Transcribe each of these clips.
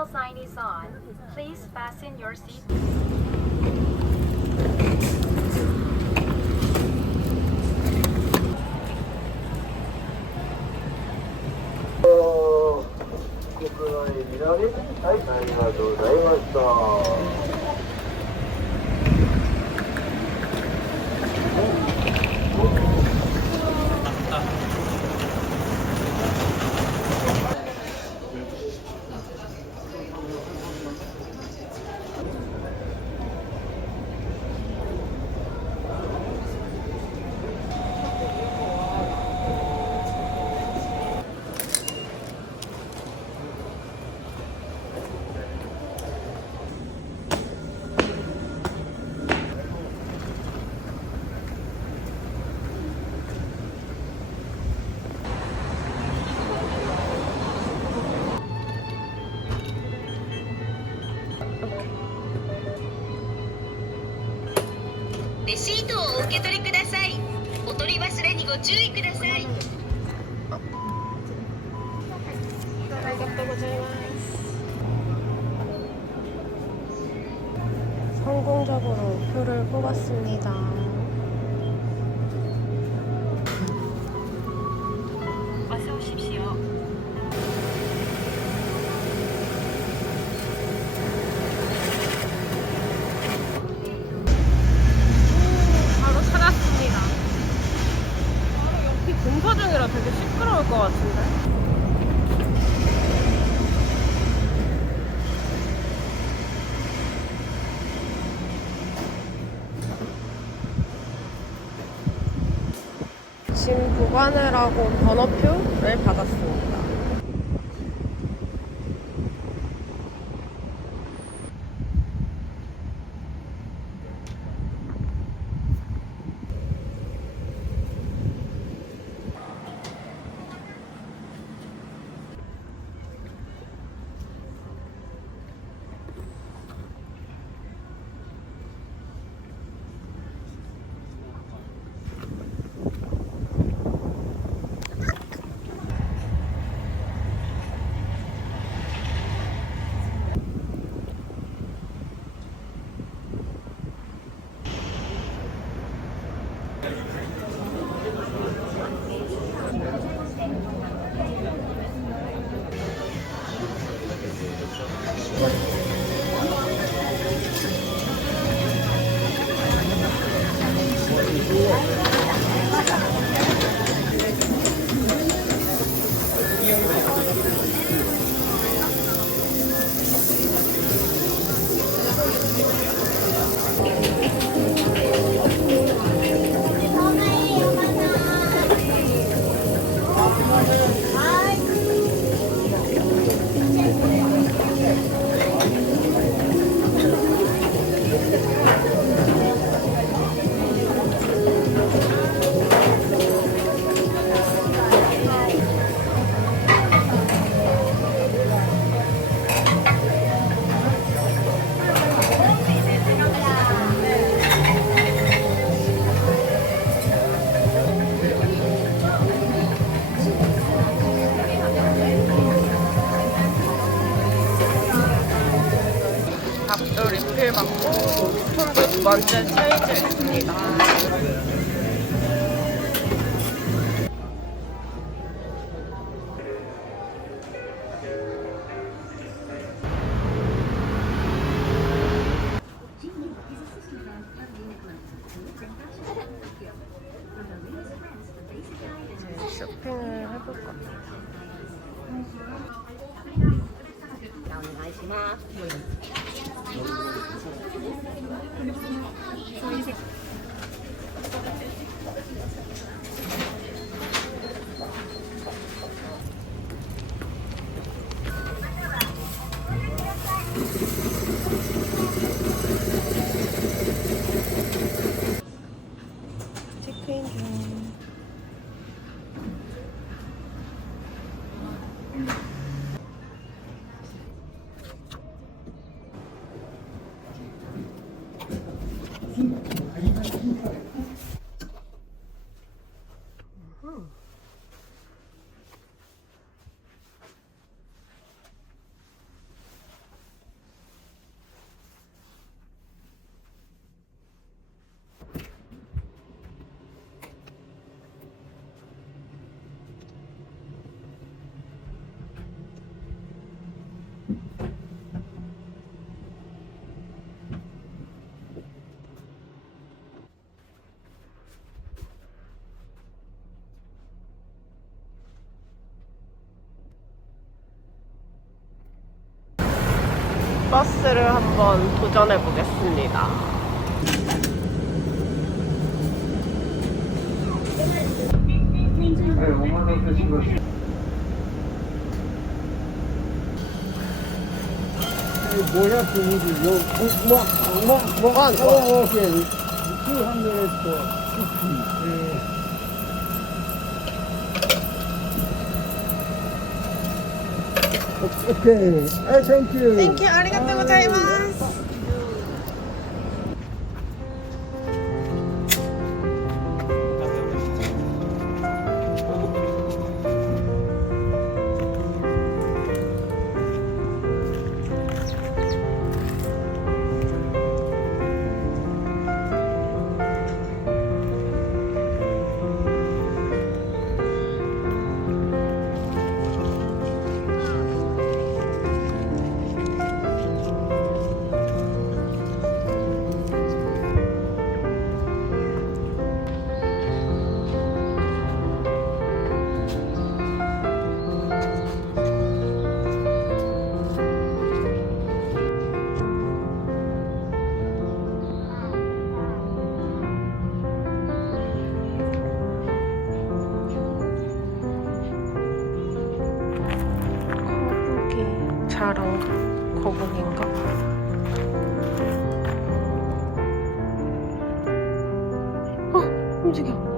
seatbelt sign is on. Please fasten your seat.レシートをお受け取りください。お取り忘れにご注意ください。ありがとうございます. 성공적으로 표를 뽑았습니다. 어서 오십시오. 바로 찾았습니다. 바로 옆이 공사 중이라 되게 시끄러울 것 같은데? 짐 보관을 하고 번호표를 받았습니다. 밥도 리필 받고 스푼도 두 번째 체인지했습니다. 이제 쇼핑을 해볼 겁니다. 체크인 중. 버스를 한번 도전해 보겠습니다. 뭐야 분위기 오케이 한 명에서 오케이 땡큐 땡큐 아리가또 고자이마스. 자랑 거북인가? 움직여.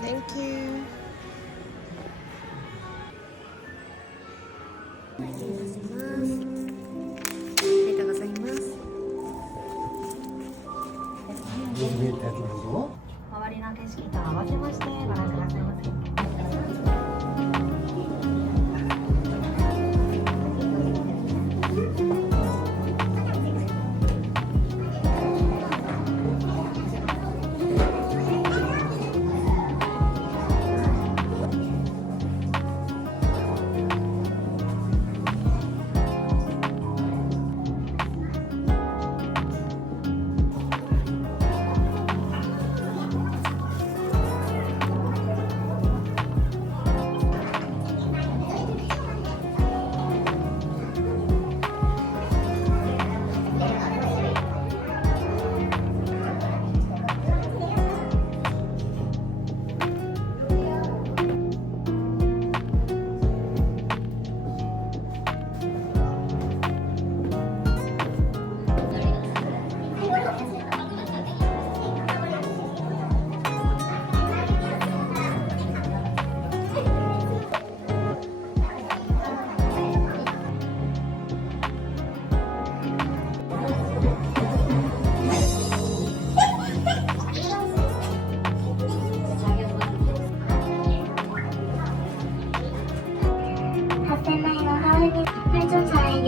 땡큐. 안녕하세요.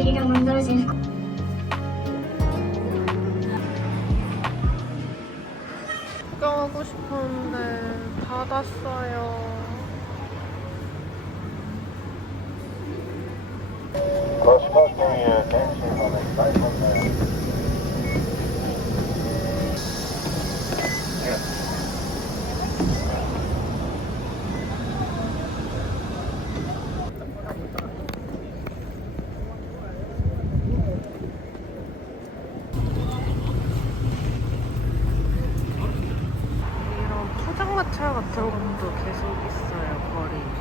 오니기리가 만들어진 구경하고 싶었는데 닫았어요. 이런 포장마차 같은 것도 계속 있어요, 거리.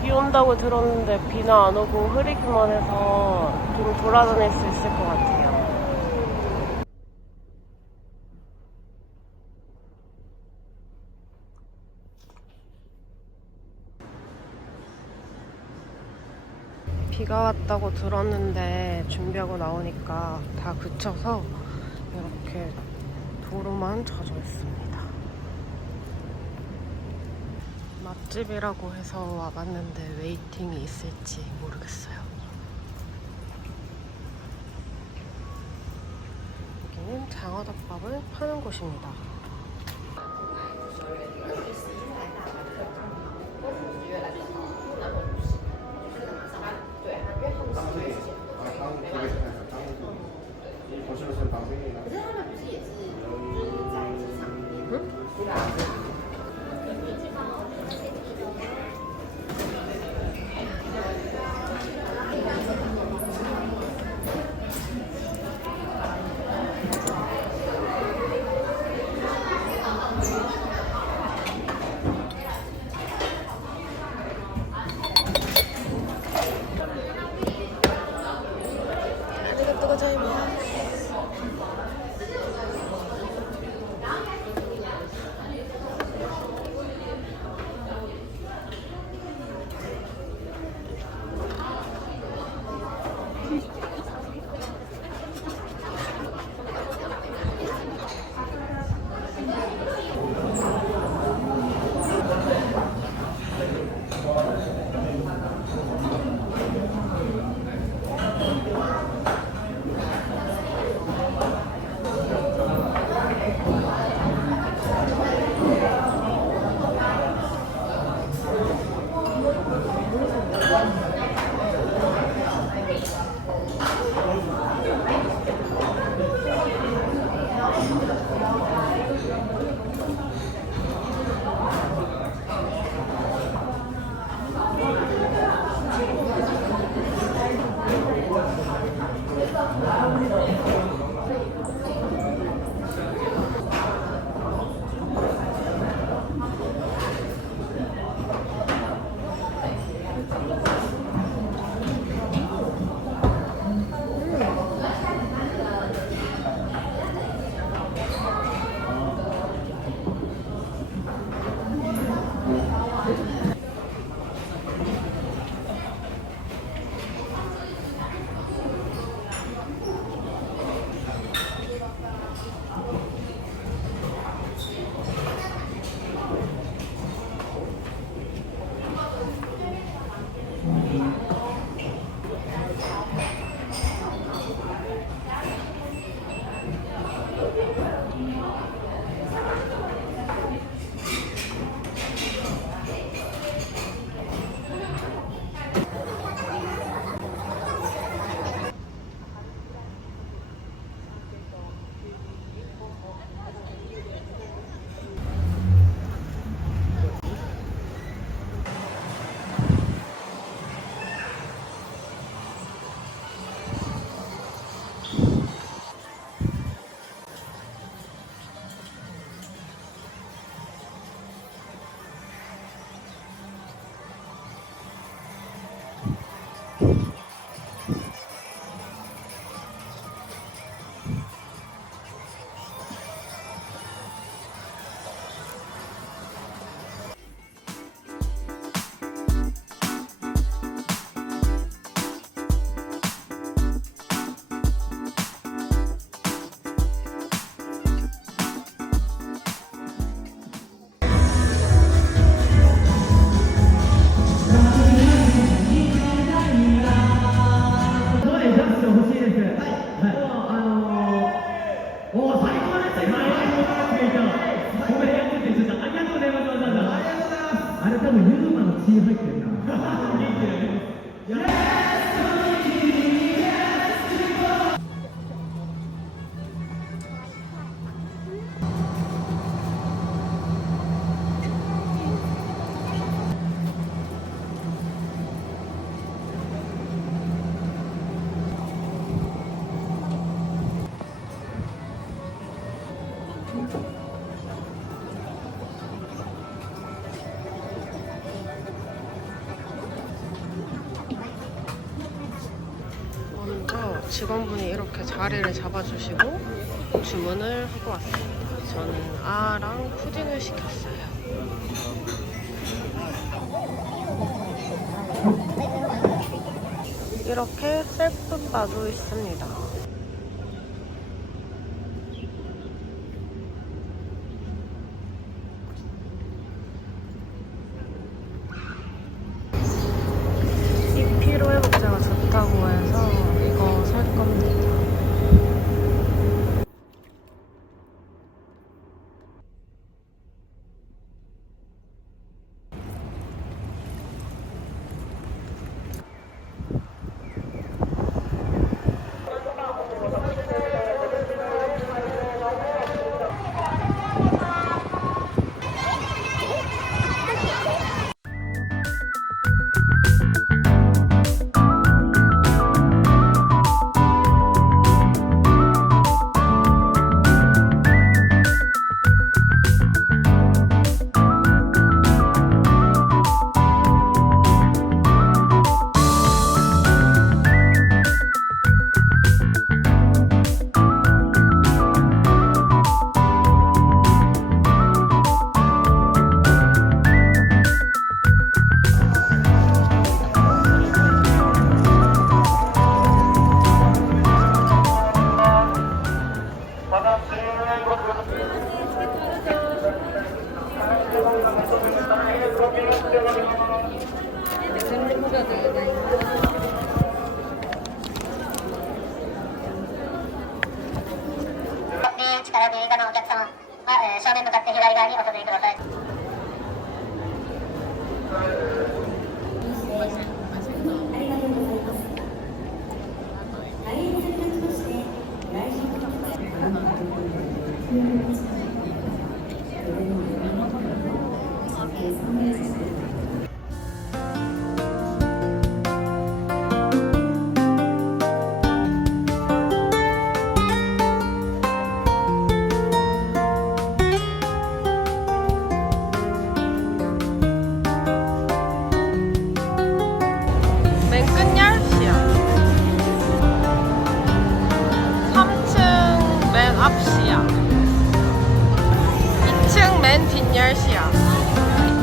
비 온다고 들었는데 비는 안 오고 흐리기만 해서 좀 돌아다닐 수 있을 것 같아요. 비가 왔다고 들었는데 준비하고 나오니까 다 그쳐서 이렇게 도로만 젖어 있습니다. 맛집이라고 해서 와봤는데 웨이팅이 있을지 모르겠어요. 여기는 장어덮밥을 파는 곳입니다. 직원분이 이렇게 자리를 잡아주시고 주문을 하고 왔습니다. 저는 아랑 푸딩을 시켰어요. 이렇게 셀프 바도 있습니다. 이 피로회복제가 좋다고 해서 이거 살 겁니다.地から B 側のお客様は、正面向かって左側にお進みください。맨 끝 열시야. 3층 맨 앞시야. 2층 맨 뒷열시야.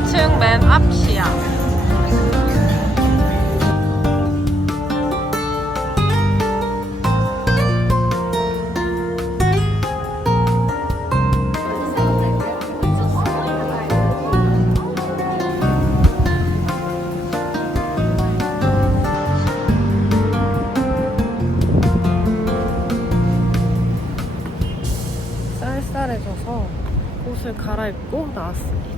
2층 맨 앞시야. 쌀쌀해져서 옷을 갈아입고 나왔습니다.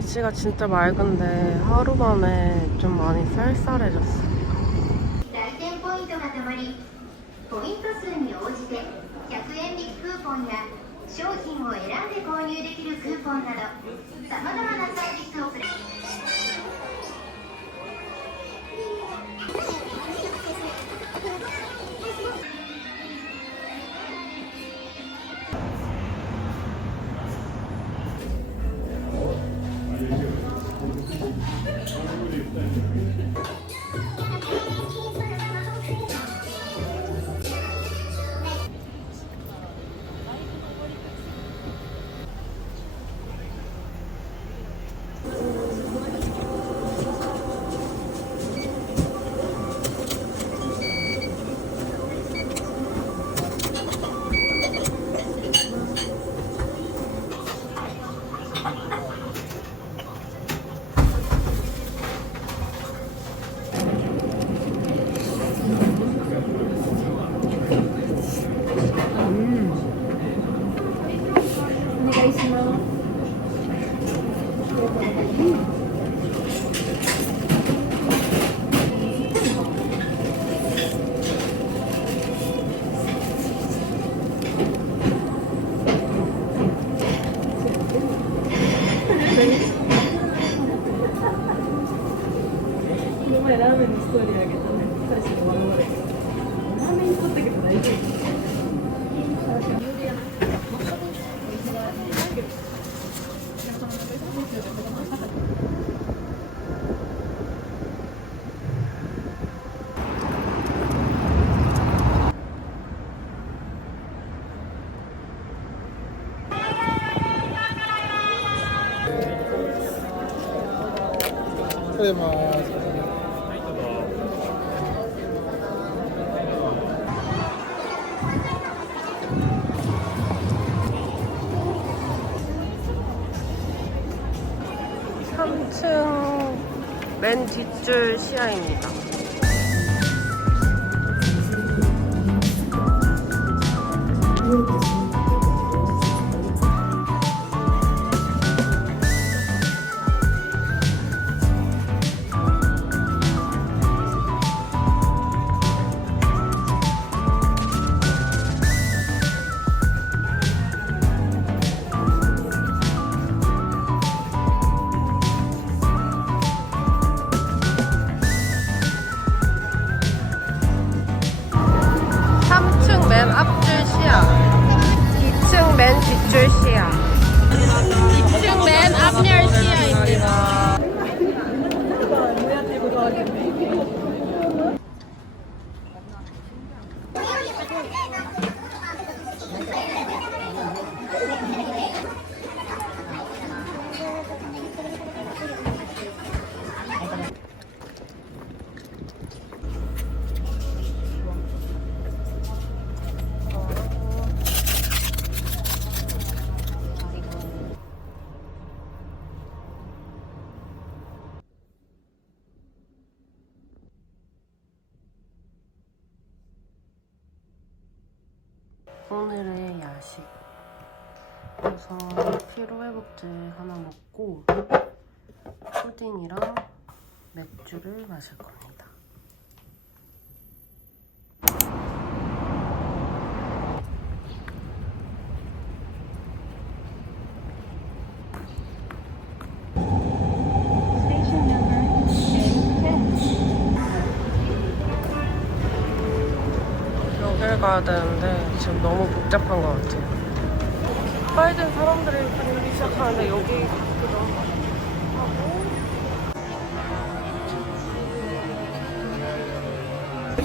날씨가 진짜 맑은데 하루 만에 좀 많이 쌀쌀해졌어. 来店ポイントがたまり、ポイント数に応じて100円引きクーポンや商品を選んで購入できるクーポンなどさまざまなサービスをプレゼント。 3층 맨 뒷줄 시야입니다. 맨 앞줄 시야, 2층 맨 뒷줄 시야, 2층 맨 앞열 시야입니다. 오늘의 야식. 그래서 피로회복제 하나 먹고 푸딩이랑 맥주를 마실 겁니다. 여길 가야 되는데 지금 너무 복잡한 것 같아요. 빨리 사람들이 다니기 시작하는데 여기 너무 하고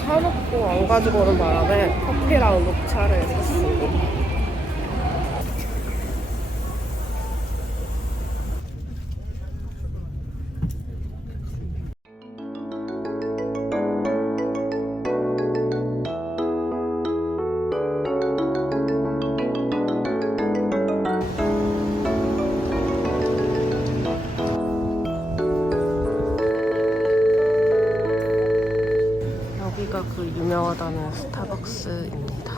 사놓고 안 가지고 오는 바람에 커피랑 녹차를 샀습니다. 여기가 그 유명하다는 스타벅스입니다.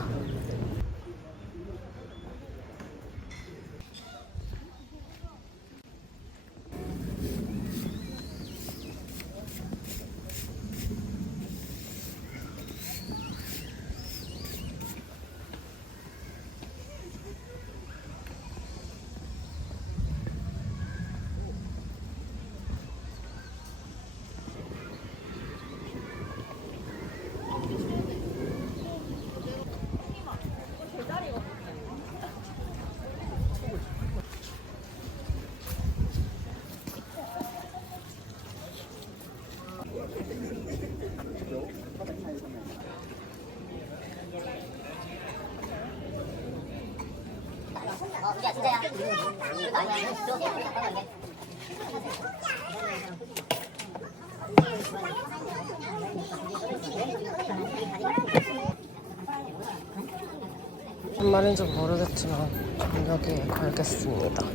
무슨 말인지 모르겠지만 전 여기에 걸겠습니다.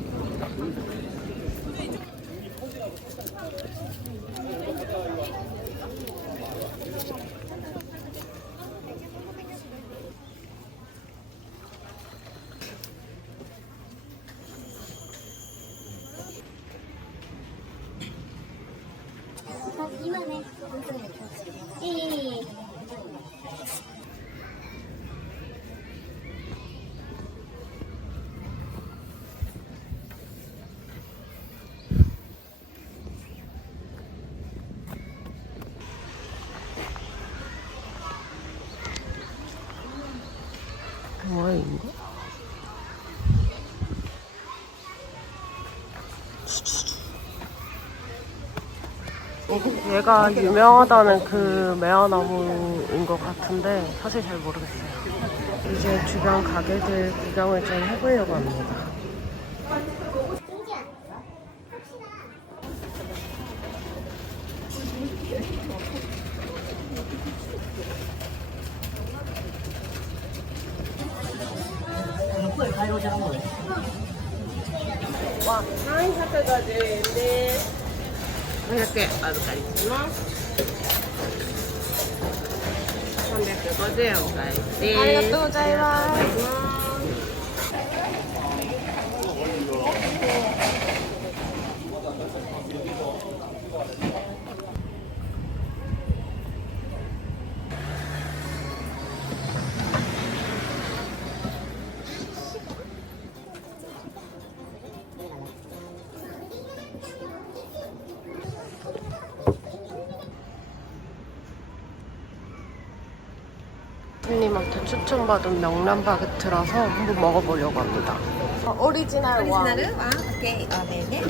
뭐야 이거? 얘가 유명하다는 그 매화나무인 것 같은데 사실 잘 모르겠어요. 이제 주변 가게들 구경을 좀 해보려고 합니다. 와, 450円500円お預かりします。350円お返しです。ありがとうございます。손님한테 추천받은 명란 바게트라서 한번 먹어보려고 합니다. 오리지널 와. オケー、多めね。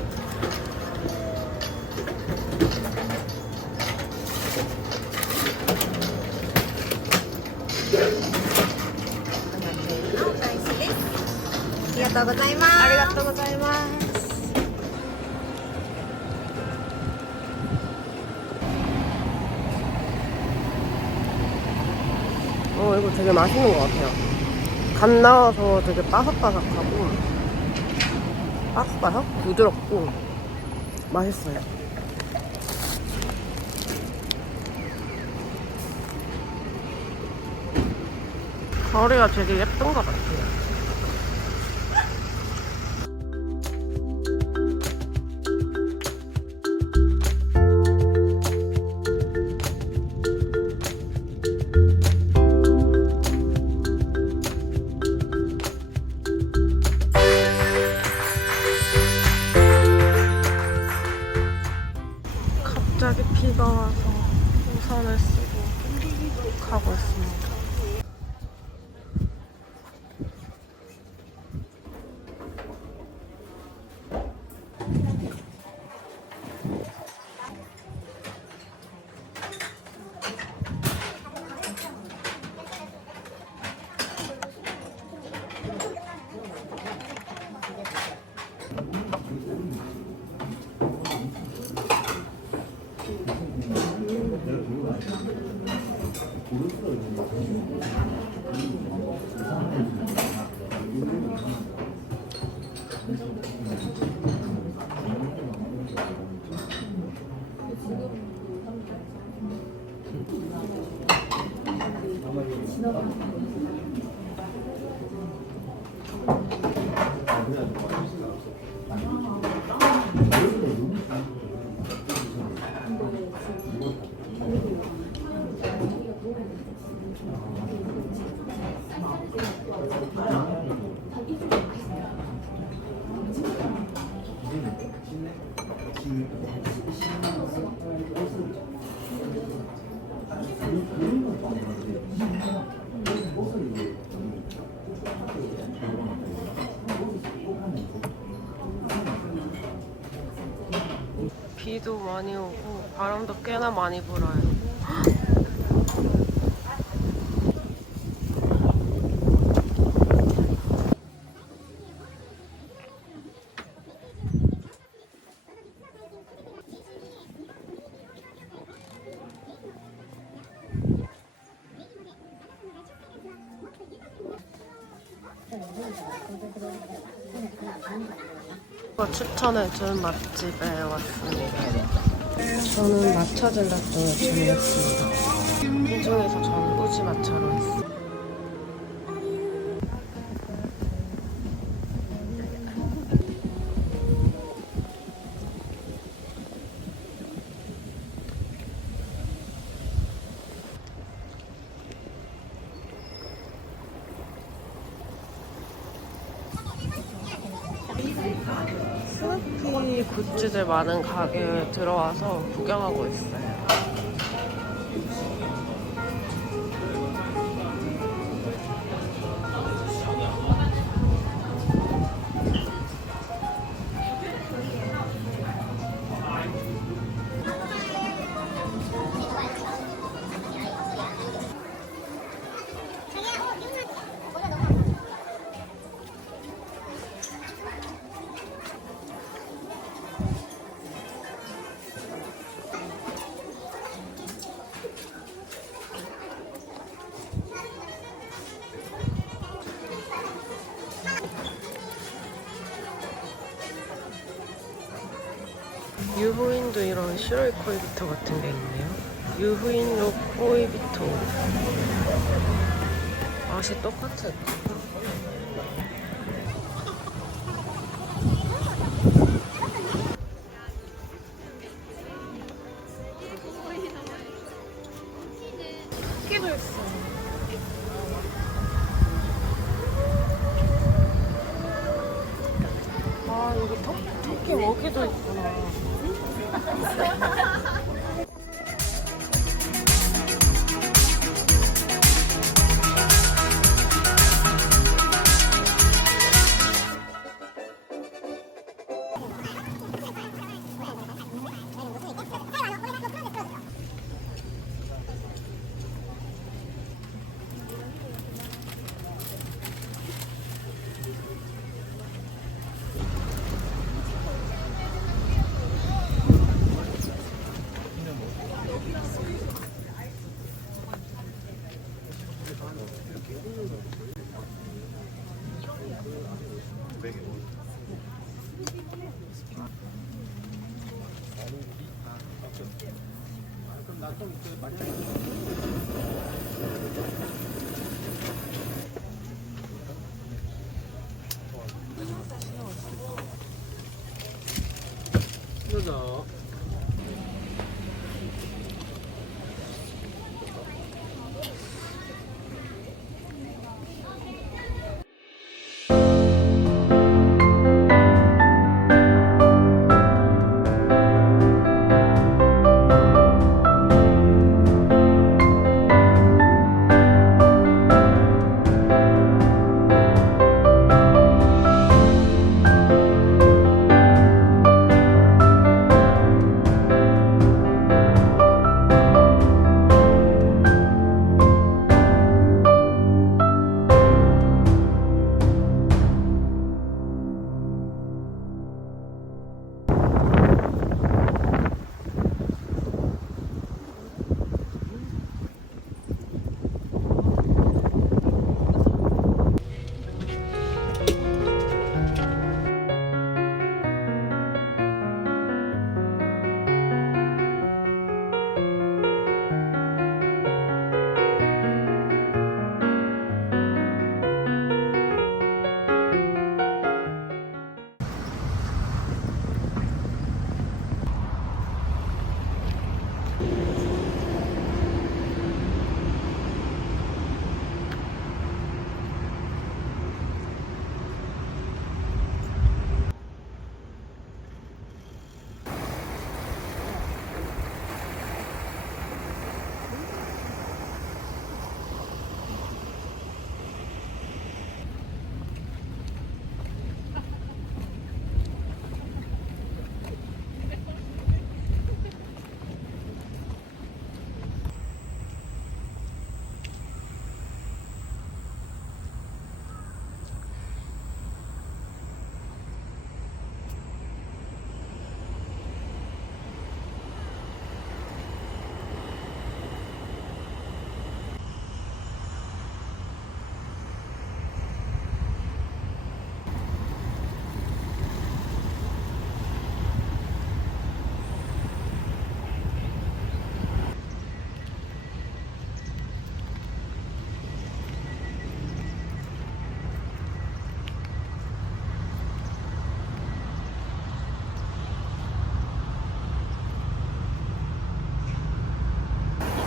ありがとうございます。ありがとうございます。 이거 되게 맛있는 것 같아요. 갓 나와서 되게 바삭바삭하고 바삭바삭? 부드럽고 맛있어요. 거리가 되게 예쁜 것 같아요. 갑자기 비가 와서 우산을 쓰고 가고 있습니다. 비도 많이 오고 바람도 꽤나 많이 불어요. 추천해준 맛집에 왔습니다. 저는 마차 젤라또를 주문했습니다. 이 중에서 저는 우지 마차로 했어요. 스누피 굿즈들 많은 가게에 들어와서 구경하고 있어요. 유후인도 이런 시로이 코이비토 같은 게 있네요. 유후인로 코이비토. 맛이 똑같아. 토끼도 있어. 아, 여기 토끼 먹이도 있구나.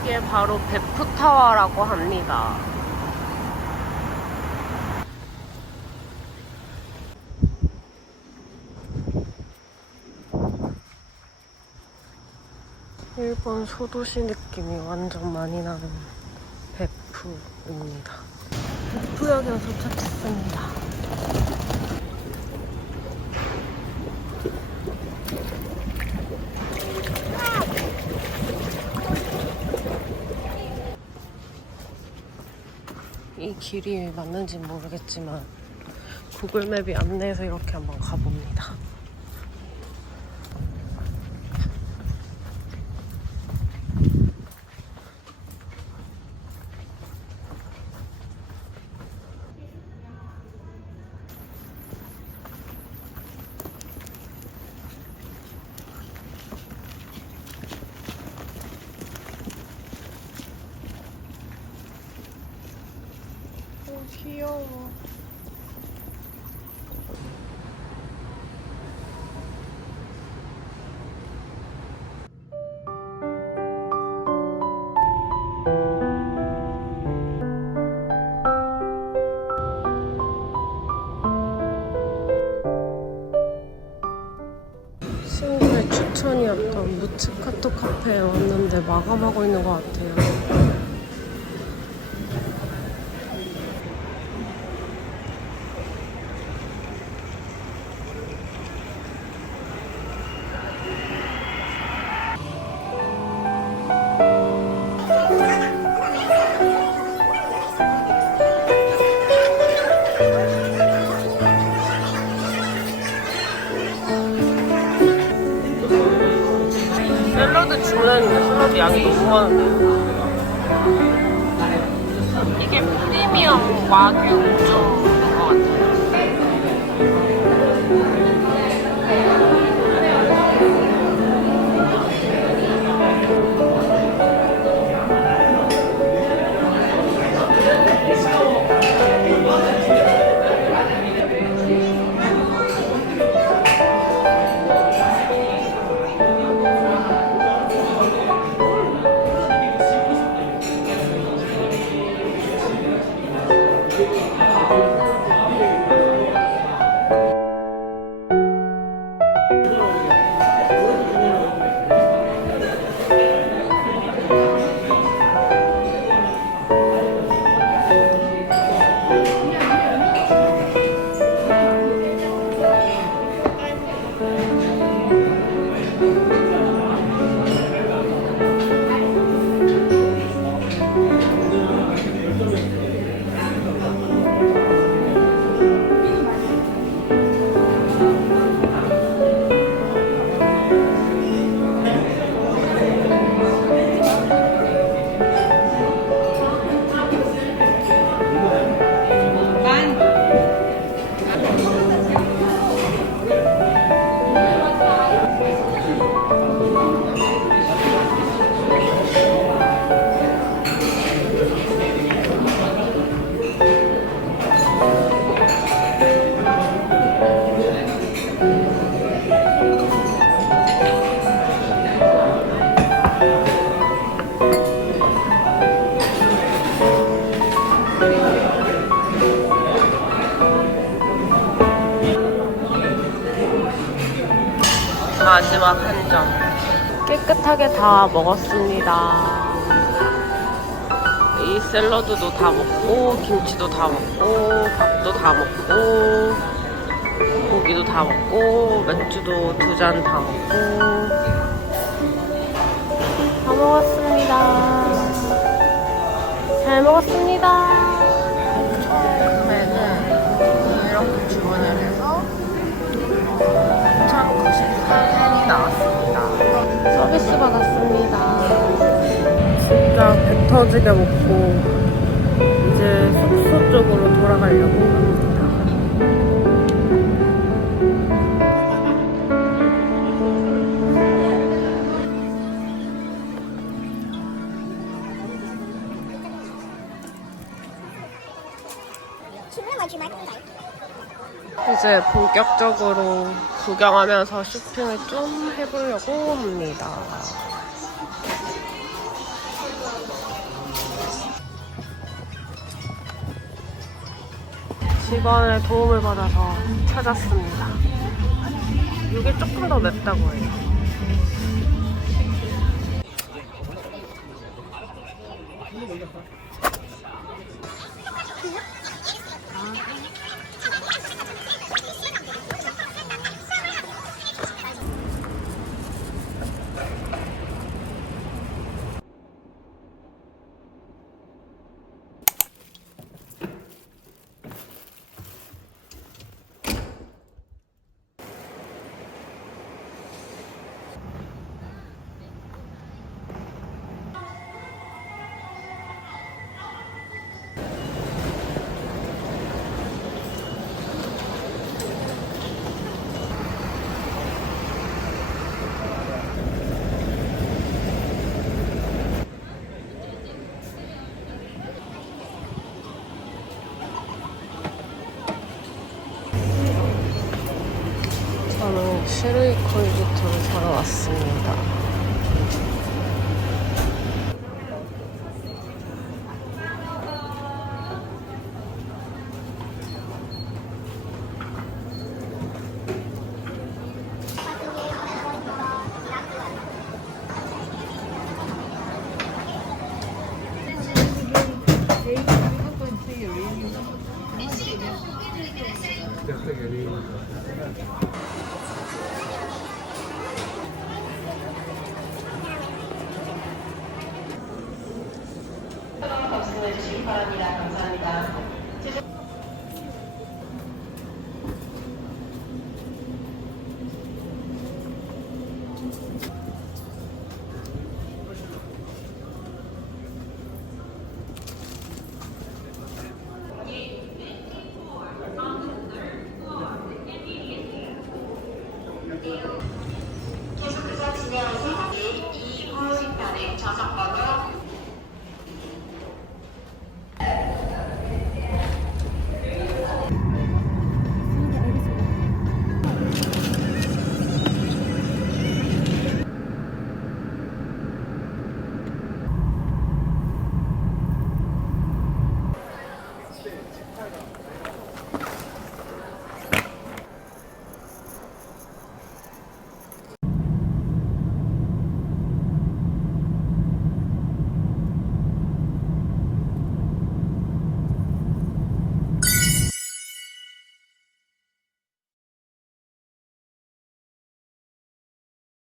이게 바로 베프타워라고 합니다. 일본 소도시 느낌이 완전 많이 나는 베프입니다. 베프역에 도착했습니다. 이 길이 맞는지 모르겠지만 구글맵이 안내해서 이렇게 한번 가봅니다. 귀여워. 친구의 추천이었던 무츠카토 카페에 왔는데 마감하고 있는 것 같아요. 샐러드 주문했는데 샐러드 양이 너무 많은데요? 이게 프리미엄 와규 우조인 것 같아요. 마지막 한 점. 깨끗하게 다 먹었습니다. 이 샐러드도 다 먹고, 김치도 다 먹고, 밥도 다 먹고, 고기도 다 먹고, 맥주도 2잔 다 먹고, 다 먹었습니다. 잘 먹었습니다. 처음에는 이렇게 주문을 해서 9,098엔이 나왔습니다. 서비스 받았습니다. 진짜 배 터지게 먹고 이제 숙소 쪽으로 돌아가려고 합니다. 이제 본격적으로 구경하면서 쇼핑을 좀 해보려고 합니다. 직원의 도움을 받아서 찾았습니다. 이게 조금 더 맵다고 해요. 저는 시루이코이부터를 사러 왔습니다. 말씀해 주시기 바랍니다. 감사합니다.